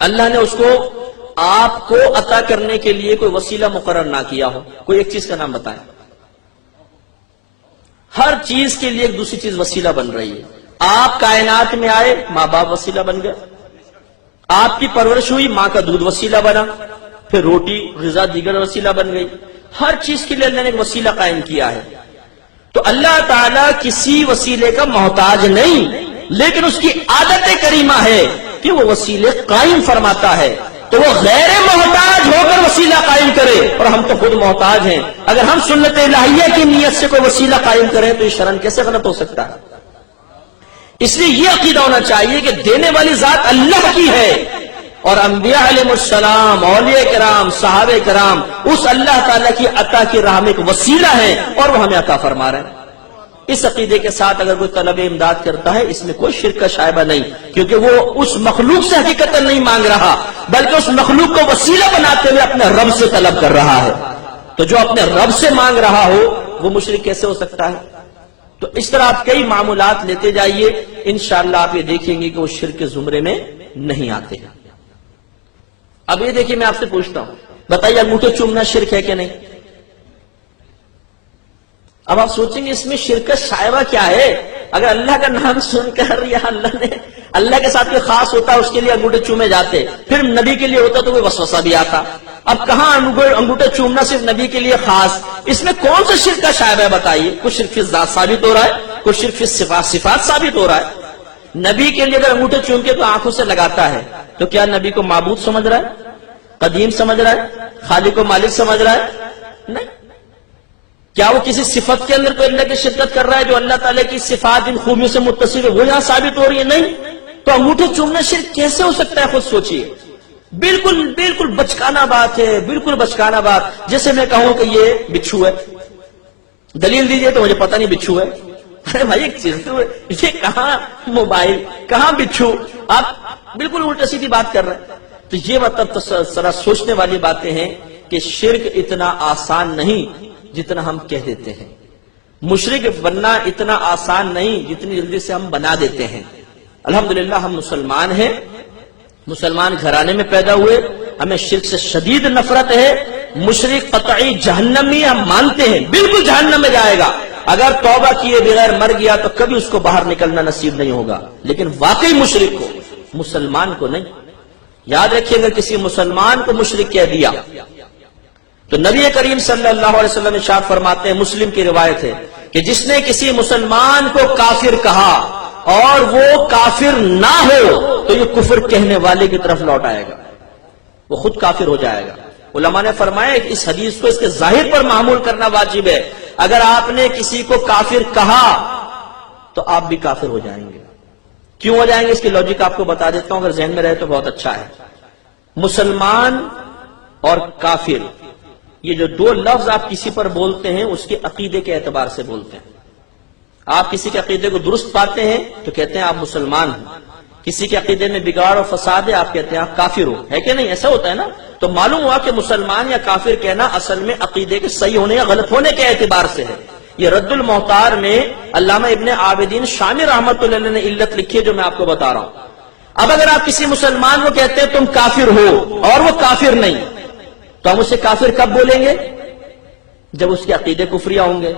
اللہ نے اس کو آپ کو عطا کرنے کے لیے کوئی وسیلہ مقرر نہ کیا ہو. کوئی ایک چیز کا نام بتائیں. ہر چیز کے لیے ایک دوسری چیز وسیلہ بن رہی ہے. آپ کائنات میں آئے، ماں باپ وسیلہ بن گئے. آپ کی پرورش ہوئی، ماں کا دودھ وسیلہ بنا، پھر روٹی غذا دیگر وسیلہ بن گئی. ہر چیز کے لیے اللہ نے ایک وسیلہ قائم کیا ہے. تو اللہ تعالیٰ کسی وسیلے کا محتاج نہیں، لیکن اس کی عادت کریمہ ہے کہ وہ وسیلے قائم فرماتا ہے. تو وہ غیر محتاج ہو کر وسیلہ قائم کرے، اور ہم تو خود محتاج ہیں. اگر ہم سنت الہیہ کی نیت سے کوئی وسیلہ قائم کریں تو یہ شرعاً کیسے غلط ہو سکتا ہے؟ اس لیے یہ عقیدہ ہونا چاہیے کہ دینے والی ذات اللہ کی ہے، اور انبیاء علیہ السلام، اولیاء کرام، صحابہ کرام اس اللہ تعالیٰ کی عطا کی راہ میں ایک وسیلہ ہے اور وہ ہمیں عطا فرما رہے ہیں. اس عقیدے کے ساتھ اگر کوئی طلب امداد کرتا ہے اس میں کوئی شرک کا شائبہ نہیں، کیونکہ وہ اس مخلوق سے حقیقت نہیں مانگ رہا بلکہ اس مخلوق کو وسیلہ بناتے ہوئے اپنے رب سے طلب کر رہا ہے. تو جو اپنے رب سے مانگ رہا ہو وہ مشرک کیسے ہو سکتا ہے؟ تو اس طرح آپ کئی معمولات لیتے جائیے، انشاءاللہ آپ یہ دیکھیں گے کہ وہ شرک کے زمرے میں نہیں آتے ہیں. اب یہ دیکھیے میں آپ سے پوچھتا ہوں، بتائیے انگوٹھے چومنا شرک ہے کہ نہیں؟ اب آپ سوچیں گے اس میں شرک کا شائبہ کیا ہے؟ اگر اللہ کا نام سن کر یا اللہ کے ساتھ کوئی خاص ہوتا ہے اس کے لیے انگوٹھے چومے جاتے، پھر نبی کے لیے ہوتا تو کوئی وسوسہ بھی آتا. اب کہاں انگوٹھے چومنا صرف نبی کے لیے خاص؟ اس میں کون سا شرک کا شائبہ ہے بتائیے؟ کچھ شرک فی ذات ثابت ہو رہا ہے، کچھ شرک فی صفات ثابت ہو رہا ہے. نبی کے لیے اگر انگوٹھے چوم کے تو آنکھوں سے لگاتا ہے تو کیا نبی کو معبود سمجھ رہا ہے، قدیم سمجھ رہا ہے، خالق و مالک سمجھ رہا ہے؟ نہیں. کیا وہ کسی صفت کے اندر کوئی اللہ کی شرکت کر رہا ہے جو اللہ تعالیٰ کی صفات ان خوبیوں سے متصف ہے وہ یہاں ثابت ہو رہی ہے؟ نہیں. تو انگوٹھے چومنا شرک کیسے ہو سکتا ہے؟ خود سوچئے. بالکل بچکانہ بات ہے، بالکل بچکانہ بات. جیسے میں کہوں کہ یہ بچھو ہے، دلیل دیجئے تو مجھے پتہ نہیں بچھو ہے. ارے بھائی ایک چیز تو یہ کہاں موبائل کہاں بچھو، آپ بالکل الٹا سیدھی بات کر رہے ہیں. تو یہ مطلب ذرا سوچنے والی باتیں ہیں کہ شرک اتنا آسان نہیں جتنا ہم کہہ دیتے ہیں. مشرک بننا اتنا آسان نہیں جتنی جلدی سے ہم بنا دیتے ہیں. الحمدللہ ہم مسلمان ہیں، مسلمان گھرانے میں پیدا ہوئے، ہمیں شرک سے شدید نفرت ہے، مشرک قطعی جہنمی ہم مانتے ہیں، بالکل جہنم میں جائے گا، اگر توبہ کیے بغیر مر گیا تو کبھی اس کو باہر نکلنا نصیب نہیں ہوگا، لیکن واقعی مشرک کو، مسلمان کو نہیں۔ یاد رکھیے اگر کسی مسلمان کو مشرک کہہ دیا تو نبی کریم صلی اللہ علیہ وسلم ارشاد فرماتے ہیں، مسلم کی روایت ہے کہ جس نے کسی مسلمان کو کافر کہا اور وہ کافر نہ ہو تو یہ کفر کہنے والے کی طرف لوٹ آئے گا، وہ خود کافر ہو جائے گا۔ علماء نے فرمایا کہ اس حدیث کو اس کے ظاہر پر معمول کرنا واجب ہے، اگر آپ نے کسی کو کافر کہا تو آپ بھی کافر ہو جائیں گے۔ کیوں ہو جائیں گے اس کی لاجک آپ کو بتا دیتا ہوں، اگر ذہن میں رہے تو بہت اچھا ہے۔ مسلمان اور کافر یہ جو دو لفظ آپ کسی پر بولتے ہیں اس کے عقیدے کے اعتبار سے بولتے ہیں۔ آپ کسی کے عقیدے کو درست پاتے ہیں تو کہتے ہیں آپ مسلمان ہیں، کسی کے عقیدے میں بگاڑ اور فساد ہے آپ کہتے ہیں آپ کافر ہو، ہے کہ نہیں؟ ایسا ہوتا ہے نا؟ تو معلوم ہوا کہ مسلمان یا کافر کہنا اصل میں عقیدے کے صحیح ہونے یا غلط ہونے کے اعتبار سے ہے۔ یہ رد المحتار میں علامہ ابن عابدین شامی رحمۃ اللہ علیہ نے علت لکھی ہے جو میں آپ کو بتا رہا ہوں۔ اب اگر آپ کسی مسلمان کو کہتے ہیں تم کافر ہو اور وہ کافر نہیں، تو ہم اسے کافر کب بولیں گے؟ جب اس کے عقیدے کفریہ ہوں گے،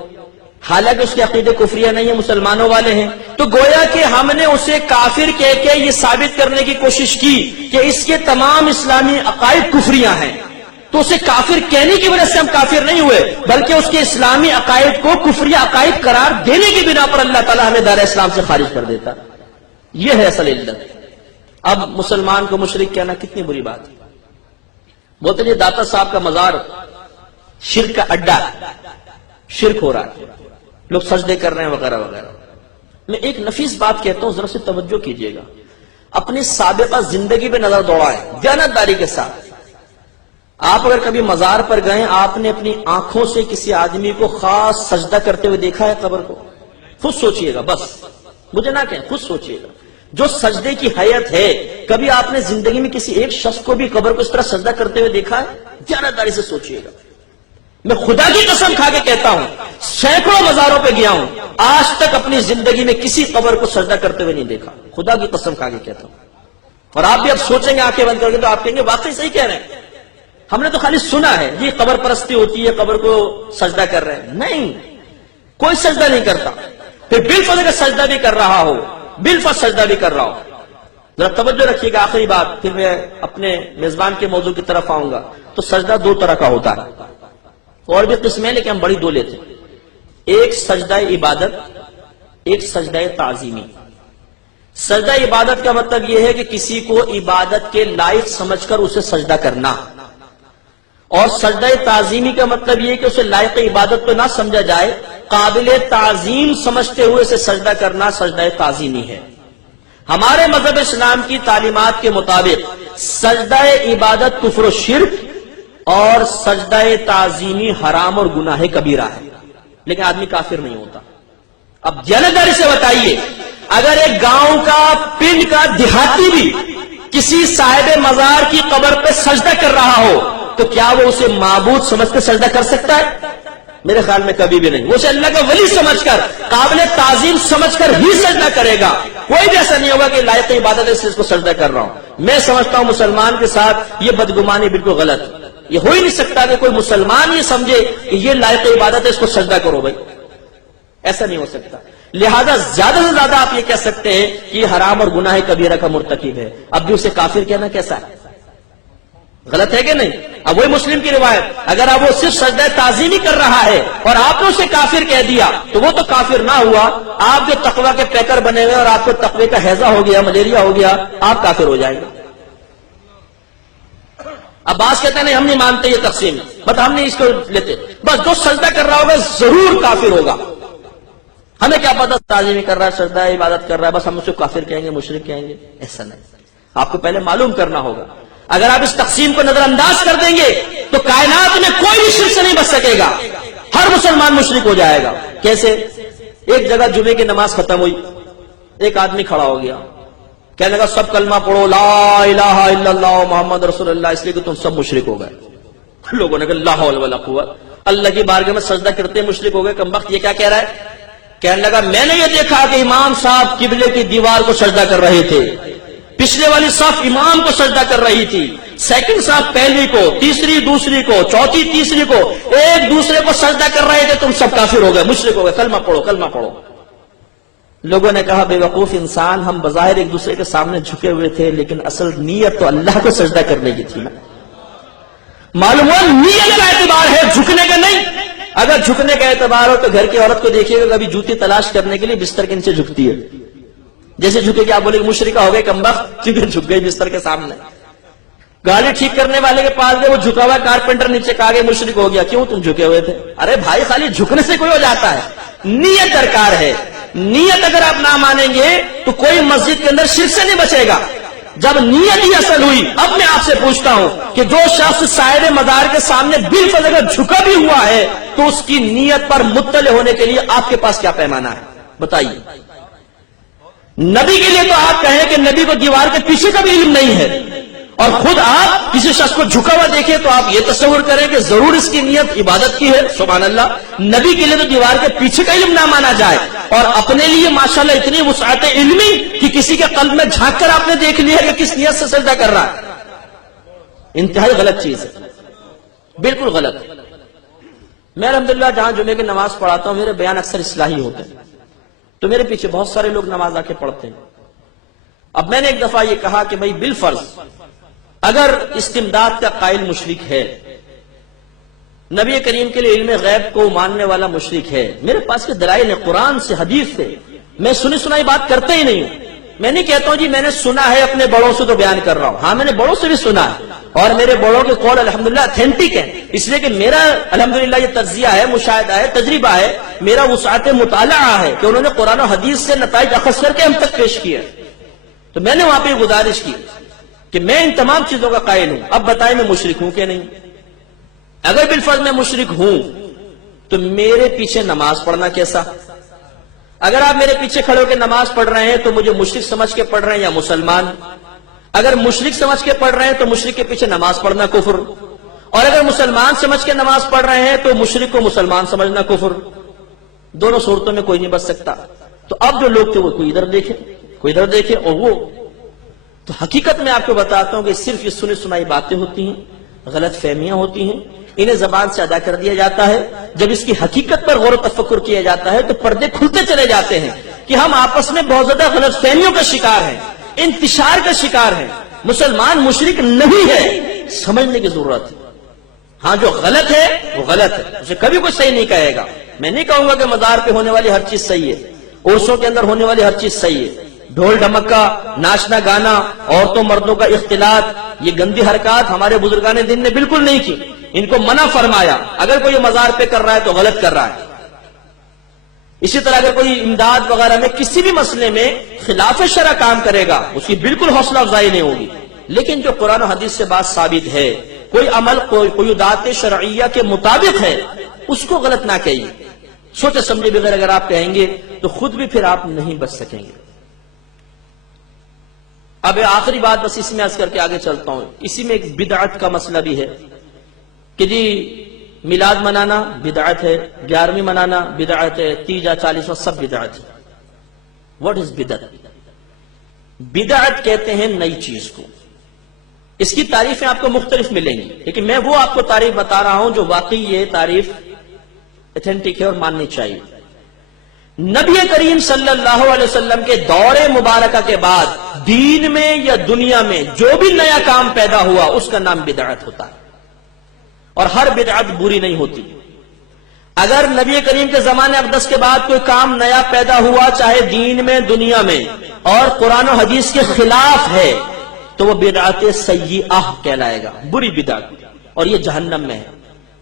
حالانکہ اس کے عقیدے کفریہ نہیں ہے، مسلمانوں والے ہیں، تو گویا کہ ہم نے اسے کافر کہہ کے یہ ثابت کرنے کی کوشش کی کہ اس کے تمام اسلامی عقائد کفریہ ہیں، تو اسے کافر کہنے کی وجہ سے ہم کافر نہیں ہوئے، بلکہ اس کے اسلامی عقائد کو کفریہ عقائد قرار دینے کی بنا پر اللہ تعالیٰ ہمیں دار اسلام سے خارج کر دیتا۔ یہ ہے اصل علت۔ اب مسلمان کو مشرک کہنا کتنی بری بات ہے۔ بولتے ہیں داتا صاحب کا مزار شرک کا اڈا، شرک ہو رہا ہے، لوگ سجدے کر رہے ہیں وغیرہ وغیرہ۔ میں ایک نفیس بات کہتا ہوں، ذرا سے توجہ کیجئے گا، اپنی سابقہ زندگی پہ نظر دوڑائیں دیانتداری کے ساتھ۔ آپ اگر کبھی مزار پر گئے، آپ نے اپنی آنکھوں سے کسی آدمی کو خاص سجدہ کرتے ہوئے دیکھا ہے قبر کو؟ خود سوچئے گا، بس مجھے نہ کہیں، خود سوچئے گا۔ جو سجدے کی حیت ہے، کبھی آپ نے زندگی میں کسی ایک شخص کو بھی قبر کو اس طرح سجدہ کرتے ہوئے دیکھا ہے؟ دیانتداری سے سوچئے گا۔ میں خدا کی قسم کھا کے کہتا ہوں، سینکڑوں مزاروں پہ گیا ہوں، آج تک اپنی زندگی میں کسی قبر کو سجدہ کرتے ہوئے نہیں دیکھا، خدا کی قسم کھا کے کہتا ہوں۔ اور آپ بھی اب سوچیں گے آنکھیں بند کر کے تو آپ کہیں گے واقعی صحیح کہہ رہے ہیں، ہم نے تو خالی سنا ہے جی قبر پرستی ہوتی ہے، قبر کو سجدہ کر رہے ہیں۔ نہیں، کوئی سجدہ نہیں کرتا، پھر بالفرض اگر سجدہ بھی کر رہا ہو، بالفرض سجدہ بھی کر رہا ہو، ذرا توجہ رکھیے گا، آخری بات، پھر میں اپنے میزبان کے موضوع کی طرف آؤں گا۔ تو سجدہ دو طرح کا ہوتا ہے، اور بھی قسمیں لیکن ہم بڑی دو لیتے ہیں، ایک سجدہ عبادت، ایک سجدہ تعظیمی۔ سجدہ عبادت کا مطلب یہ ہے کہ کسی کو عبادت کے لائق سمجھ کر اسے سجدہ کرنا، اور سجدہ تعظیمی کا مطلب یہ ہے کہ اسے لائق عبادت تو نہ سمجھا جائے، قابل تعظیم سمجھتے ہوئے اسے سجدہ کرنا سجدہ تعظیمی ہے۔ ہمارے مذہب اسلام کی تعلیمات کے مطابق سجدہ عبادت کفر و شرک اور سجدہ تعظیمی حرام اور گناہ کبیرہ ہے، لیکن آدمی کافر نہیں ہوتا۔ اب دیانتداری سے بتائیے، اگر ایک گاؤں کا، پنڈ کا دیہاتی بھی کسی صاحب مزار کی قبر پہ سجدہ کر رہا ہو تو کیا وہ اسے معبود سمجھ کر سجدہ کر سکتا ہے؟ میرے خیال میں کبھی بھی نہیں۔ وہ اسے اللہ کا ولی سمجھ کر، قابل تعظیم سمجھ کر ہی سجدہ کرے گا، کوئی بھی ایسا نہیں ہوگا کہ لائق عبادت ہے اس کو سجدہ کر رہا ہوں۔ میں سمجھتا ہوں مسلمان کے ساتھ یہ بدگمانی بالکل غلط ہے، یہ ہو ہی نہیں سکتا کہ کوئی مسلمان یہ سمجھے کہ یہ لائق عبادت ہے اس کو سجدہ کرو بھائی، ایسا نہیں ہو سکتا۔ لہذا زیادہ سے زیادہ آپ یہ کہہ سکتے ہیں کہ یہ حرام اور گناہ کبیرہ کا مرتکب ہے، اب بھی اسے کافر کہنا کیسا ہے؟ غلط ہے کہ نہیں؟ اب وہی مسلم کی روایت، اگر اب وہ صرف سجدہ تعظیمی کر رہا ہے اور آپ نے اسے کافر کہہ دیا تو وہ تو کافر نہ ہوا، آپ جو تقوی کے پیکر بنے ہوئے اور آپ کو تقوی کا ہیضہ ہو گیا، ملیریا ہو گیا، آپ کافر ہو جائیں گے۔ عباس کہتے ہیں نہیں ہم نہیں مانتے یہ تقسیم، بس ہم نہیں اس کو لیتے، بس جو سجدہ کر رہا ہوگا ضرور کافر ہوگا، ہمیں کیا پتا تعظیمی کر رہا ہے، سجدہ عبادت کر رہا ہے، بس ہم اسے کافر کہیں گے، مشرک کہیں گے، ایسا نہیں۔ آپ کو پہلے معلوم کرنا ہوگا، اگر آپ اس تقسیم کو نظر انداز کر دیں گے تو کائنات میں کوئی بھی شرک سے نہیں بچ سکے گا، ہر مسلمان مشرک ہو جائے گا۔ کیسے؟ ایک جگہ جمعے کی نماز ختم ہوئی، ایک آدمی کھڑا ہو گیا، کہنے لگا سب کلمہ پڑھو لا الہ الا اللہ محمد رسول اللہ، اس لیے کہ تم سب مشرک ہو گئے۔ لوگوں نے کہا لا حول ولا قوت، اللہ کی بارگاہ میں سجدہ کرتے مشرک ہو گئے، کمبخت یہ کیا کہہ رہا ہے؟ کہنے لگا میں نے یہ دیکھا کہ امام صاحب قبلے کی دیوار کو سجدہ کر رہے تھے، پچھلے والی صف امام کو سجدہ کر رہی تھی، سیکنڈ صف پہلی کو، تیسری دوسری کو، چوتھی تیسری کو، ایک دوسرے کو سجدہ کر رہے تھے، تم سب کافر ہو گئے، مشرک ہو گئے، کلمہ پڑھو کلمہ پڑھو۔ لوگوں نے کہا بے وقوف انسان، ہم بظاہر ایک دوسرے کے سامنے جھکے ہوئے تھے لیکن اصل نیت تو اللہ کو سجدہ کرنے کی تھی نا۔ معلوم ہوا نیت کا اعتبار ہے، جھکنے کا نہیں۔ اگر جھکنے کا اعتبار ہو تو گھر کی عورت کو دیکھیے گا کبھی جوتی تلاش کرنے کے لیے بستر کے نیچے جھکتی ہے، جیسے جھکے کہ آپ بولے مشرکہ ہو گئے کمبخت، کیونکہ جھک گئی بستر کے سامنے۔ گاڑی ٹھیک کرنے والے کے پاس گئے، وہ جھکا ہوا کارپینٹر نیچے کہا گئے مشرک ہو گیا، کیوں تم جھکے ہوئے تھے؟ ارے بھائی خالی جھکنے سے کوئی ہو جاتا ہے، نیت درکار ہے۔ نیت اگر آپ نہ مانیں گے تو کوئی مسجد کے اندر شرک سے نہیں بچے گا۔ جب نیت ہی اصل ہوئی، اب میں آپ سے پوچھتا ہوں کہ جو شخص سائر مدار کے سامنے بالفعل اگر جھکا بھی ہوا ہے تو اس کی نیت پر مطلع ہونے کے لیے آپ کے پاس کیا پیمانہ ہے بتائیے؟ نبی کے لیے تو آپ کہیں کہ نبی کو دیوار کے پیچھے کا بھی علم نہیں ہے، اور خود آپ کسی شخص کو جھکا ہوا دیکھیں تو آپ یہ تصور کریں کہ ضرور اس کی نیت عبادت کی ہے۔ سبحان اللہ، نبی کے لیے تو دیوار کے پیچھے کا علم نہ مانا جائے، اور اپنے لیے ماشاءاللہ اتنی وسعت علمی کہ کسی کے قلب میں جھانک کر آپ نے دیکھ لیا کہ کس نیت سے سجدہ کر رہا ہے، انتہائی غلط چیز ہے، بالکل غلط۔ میں الحمدللہ جہاں جمعے کی نماز پڑھاتا ہوں میرے بیان اکثر اصلاحی ہوتے ہیں، تو میرے پیچھے بہت سارے لوگ نماز آ کے پڑھتے ہیں۔ اب میں نے ایک دفعہ یہ کہا کہ بھائی بالفرض اگر استمداد کا قائل مشرک ہے، نبی کریم کے لیے علم غیب کو ماننے والا مشرک ہے، میرے پاس کے دلائل ہیں قرآن سے حدیث سے، میں سنی سنائی بات کرتے ہی نہیں ہوں۔ میں نہیں کہتا ہوں جی میں نے سنا ہے اپنے بڑوں سے تو بیان کر رہا ہوں، ہاں میں نے بڑوں سے بھی سنا ہے، اور میرے بڑوں کے قول الحمدللہ اتھینٹک ہے، اس لیے کہ میرا الحمدللہ یہ تجزیہ ہے، مشاہدہ ہے، تجربہ ہے، میرا وسعت مطالعہ ہے کہ انہوں نے قرآن و حدیث سے نتائج اخذ کر کے ہم تک پیش کیے، تو میں نے وہاں پہ گزارش کی کہ میں ان تمام چیزوں کا قائل ہوں۔ اب بتائیں میں مشرک ہوں کہ نہیں؟ اگر بالفرض میں مشرک ہوں تو میرے پیچھے نماز پڑھنا کیسا؟ اگر آپ میرے پیچھے کھڑے ہو کے نماز پڑھ رہے ہیں تو مجھے مشرک سمجھ کے پڑھ رہے ہیں یا مسلمان؟ اگر مشرک سمجھ کے پڑھ رہے ہیں تو مشرک کے پیچھے نماز پڑھنا کفر، اور اگر مسلمان سمجھ کے نماز پڑھ رہے ہیں تو مشرک کو مسلمان سمجھنا کفر۔ دونوں صورتوں میں کوئی نہیں بچ سکتا۔ تو اب جو لوگ تھے وہ کوئی ادھر دیکھے کوئی ادھر دیکھے، اور وہ تو حقیقت میں آپ کو بتاتا ہوں کہ صرف یہ سنی سنائی باتیں ہوتی ہیں، غلط فہمیاں ہوتی ہیں، انہیں زبان سے ادا کر دیا جاتا ہے۔ جب اس کی حقیقت پر غور و تفکر کیا جاتا ہے تو پردے کھلتے چلے جاتے ہیں کہ ہم آپس میں بہت زیادہ غلط فہمیوں کا شکار ہیں، انتشار کا شکار ہیں۔ مسلمان مشرک نہیں ہے، سمجھنے کی ضرورت ہے۔ ہاں جو غلط ہے وہ غلط ہے، اسے کبھی کوئی صحیح نہیں کہے گا۔ میں نہیں کہوں گا کہ مزار پہ ہونے والی ہر چیز صحیح ہے، عرسوں کے اندر ہونے والی ہر چیز صحیح ہے، ڈھول ڈھمکا، ناچنا گانا، عورتوں مردوں کا اختلاط، یہ گندی حرکات ہمارے بزرگان دین نے بالکل نہیں کی، ان کو منع فرمایا۔ اگر کوئی مزار پہ کر رہا ہے تو غلط کر رہا ہے۔ اسی طرح اگر کوئی امداد وغیرہ میں کسی بھی مسئلے میں خلاف شرع کام کرے گا اس کی بالکل حوصلہ افزائی نہیں ہوگی، لیکن جو قرآن و حدیث سے بات ثابت ہے، کوئی عمل قیودات شرعیہ کے مطابق ہے، اس کو غلط نہ کہیے۔ سوچے سمجھے بغیر اگر آپ کہیں گے تو خود بھی پھر آپ نہیں بچ سکیں گے۔ اب آخری بات بس اس میں عرض کر کے آگے چلتا ہوں، اسی میں ایک بدعت کا مسئلہ بھی ہے کہ جی میلاد منانا بدعت ہے، 11ویں منانا بدعت ہے، تیجا 40واں سب بدعت ہے۔ واٹ از بدعت؟ بدعت کہتے ہیں نئی چیز کو۔ اس کی تعریفیں آپ کو مختلف ملیں گی، لیکن میں وہ آپ کو تعریف بتا رہا ہوں جو واقعی یہ تعریف ایتھینٹک ہے اور ماننی چاہیے۔ نبی کریم صلی اللہ علیہ وسلم کے دور مبارکہ کے بعد دین میں یا دنیا میں جو بھی نیا کام پیدا ہوا اس کا نام بدعت ہوتا ہے، اور ہر بدعت بری نہیں ہوتی۔ اگر نبی کریم کے زمانے اقدس کے بعد کوئی کام نیا پیدا ہوا چاہے دین میں دنیا میں اور قرآن و حدیث کے خلاف ہے تو وہ بدعت سیئہ کہلائے گا، بری بدعت، اور یہ جہنم میں ہے۔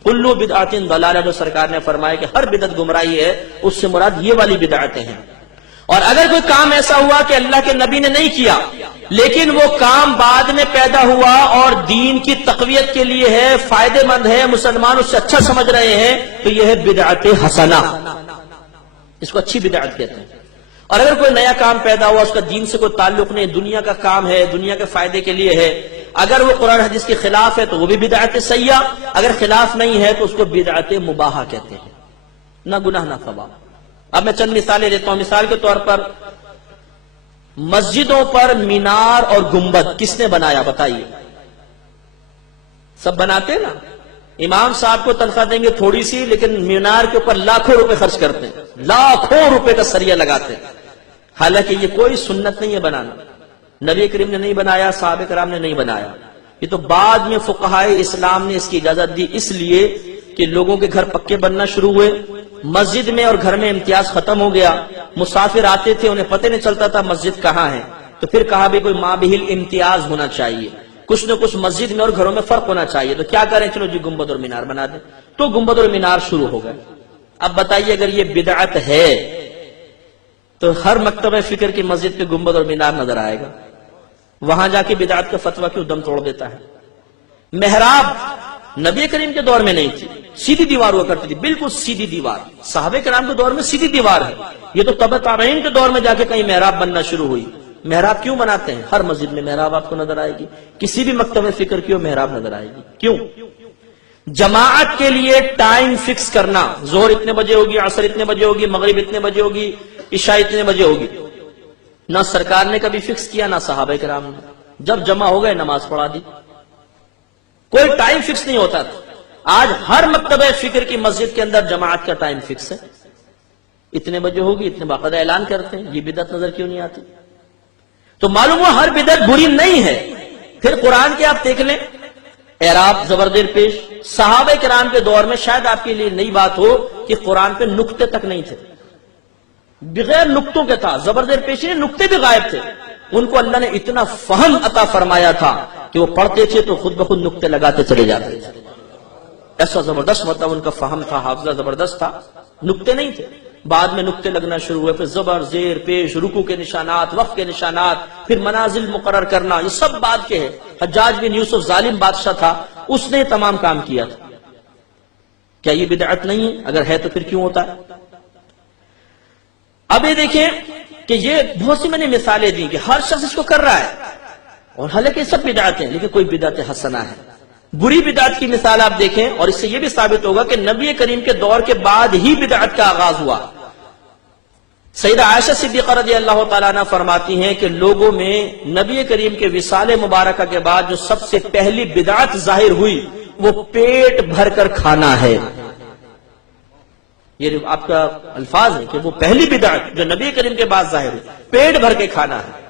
کلو بدعت ضلالہ، جو سرکار نے فرمایا کہ ہر بدعت گمراہی ہے، اس سے مراد یہ والی بدعتیں ہیں۔ اور اگر کوئی کام ایسا ہوا کہ اللہ کے نبی نے نہیں کیا لیکن وہ کام بعد میں پیدا ہوا اور دین کی تقویت کے لیے ہے، فائدے مند ہے، مسلمان اس سے اچھا سمجھ رہے ہیں، تو یہ ہے بدعت حسنہ، اس کو اچھی بدعت کہتے ہیں۔ اور اگر کوئی نیا کام پیدا ہوا اس کا دین سے کوئی تعلق نہیں، دنیا کا کام ہے، دنیا کے فائدے کے لیے ہے، اگر وہ قرآن حدیث کے خلاف ہے تو وہ بھی بدعت سیئہ، اگر خلاف نہیں ہے تو اس کو بدعت مباحہ کہتے ہیں، نہ گناہ نہ ثواب۔ اب میں چند مثالیں دیتا ہوں۔ مثال کے طور پر مسجدوں پر مینار اور گنبد کس نے بنایا بتائیے؟ سب بناتے ہیں نا. امام صاحب کو تنخواہ دیں گے تھوڑی سی، لیکن مینار کے اوپر لاکھوں روپے خرچ کرتے ہیں، لاکھوں روپے کا سریہ لگاتے ہیں. حالانکہ یہ کوئی سنت نہیں ہے بنانا. نبی کریم نے نہیں بنایا، صحابہ کرام نے نہیں بنایا. یہ تو بعد میں فقہائے اسلام نے اس کی اجازت دی، اس لیے کہ لوگوں کے گھر پکے بننا شروع ہوئے، مسجد میں اور گھر میں امتیاز ختم ہو گیا. مسافر آتے تھے، انہیں پتہ نہیں چلتا تھا مسجد کہاں ہے، تو پھر کہا بھی کوئی مابہل امتیاز ہونا چاہیے، کچھ نہ کچھ مسجد میں اور گھروں میں فرق ہونا چاہیے. تو کیا کریں، چلو جی گنبد اور مینار بنا دیں. تو گنبد اور مینار شروع ہو گئے. اب بتائیے اگر یہ بدعت ہے تو ہر مکتبہ فکر کی مسجد کے گنبد اور مینار نظر آئے گا. وہاں جا کے بدعت کا فتویٰ کیوں دم توڑ دیتا ہے؟ محراب نبی کریم کے دور میں نہیں تھی، سیدھی دیوار ہوا کرتی تھی، بالکل سیدھی دیوار. صحابہ کرام کے دور میں سیدھی دیوار ہے. یہ تو تبع تابعین کے دور میں جا کے کہیں محراب بننا شروع ہوئی. محراب کیوں بناتے ہیں؟ ہر مسجد میں محراب آپ کو نظر آئے گی، کسی بھی مکتبہ فکر کی محراب نظر آئے گی. کیوں؟ جماعت کے لیے ٹائم فکس کرنا، ظہر اتنے بجے ہوگی، عصر اتنے بجے ہوگی، مغرب اتنے بجے ہوگی، عشاء اتنے بجے ہوگی. نہ سرکار نے کبھی فکس کیا، نہ صحابہ کرام نے. جب جمع ہو گئے نماز پڑھا دی. کوئی ٹائم فکس نہیں ہوتا تھا. آج ہر مکتبہ فکر کی مسجد کے اندر جماعت کا ٹائم فکس ہے، اتنے بجے ہوگی، اتنے باقاعدہ اعلان کرتے ہیں. یہ بدعت نظر کیوں نہیں آتی؟ تو معلوم ہوا ہر بدعت بری نہیں ہے. پھر قرآن کے آپ دیکھ لیں، اعراب زبردیر پیش. صحابہ کرام کے دور میں شاید آپ کے لیے نئی بات ہو کہ قرآن پہ نقطے تک نہیں تھے، بغیر نقطوں کے تھا. زبردیر پیش نہیں، نقطے بھی غائب تھے. ان کو اللہ نے اتنا فہم عطا فرمایا تھا کہ وہ پڑھتے تھے تو خود بخود نقطے لگاتے چلے جاتے تھے. ایسا زبردست مطلب ان کا فہم تھا، حافظہ زبردست تھا. نقطے نہیں تھے، بعد میں نقطے لگنا شروع ہوئے. پھر زبر، زیر، پیش، رکوع کے نشانات، وقف کے نشانات، پھر منازل مقرر کرنا، یہ سب بعد کے ہیں. حجاج بن یوسف ظالم بادشاہ تھا، اس نے تمام کام کیا تھا. کیا یہ بدعت نہیں ہے؟ اگر ہے تو پھر کیوں ہوتا ہے؟ اب یہ دیکھیں کہ یہ بہت سی میں نے مثالیں دی کہ ہر شخص اس کو کر رہا ہے، اور حالانکہ یہ سب بدعتیں ہیں، لیکن کوئی بدعت حسنہ ہے. بری بدعت کی مثال آپ دیکھیں، اور اس سے یہ بھی ثابت ہوگا کہ نبی کریم کے دور کے بعد ہی بدعت کا آغاز ہوا. سیدہ عائشہ صدیقہ رضی اللہ تعالیٰ عنہ فرماتی ہیں کہ لوگوں میں نبی کریم کے وصال مبارکہ کے بعد جو سب سے پہلی بدعت ظاہر ہوئی وہ پیٹ بھر کر کھانا ہے. یہ آپ کا الفاظ ہے کہ وہ پہلی بدعت جو نبی کریم کے بعد ظاہر ہوئی، پیٹ بھر کے کھانا ہے.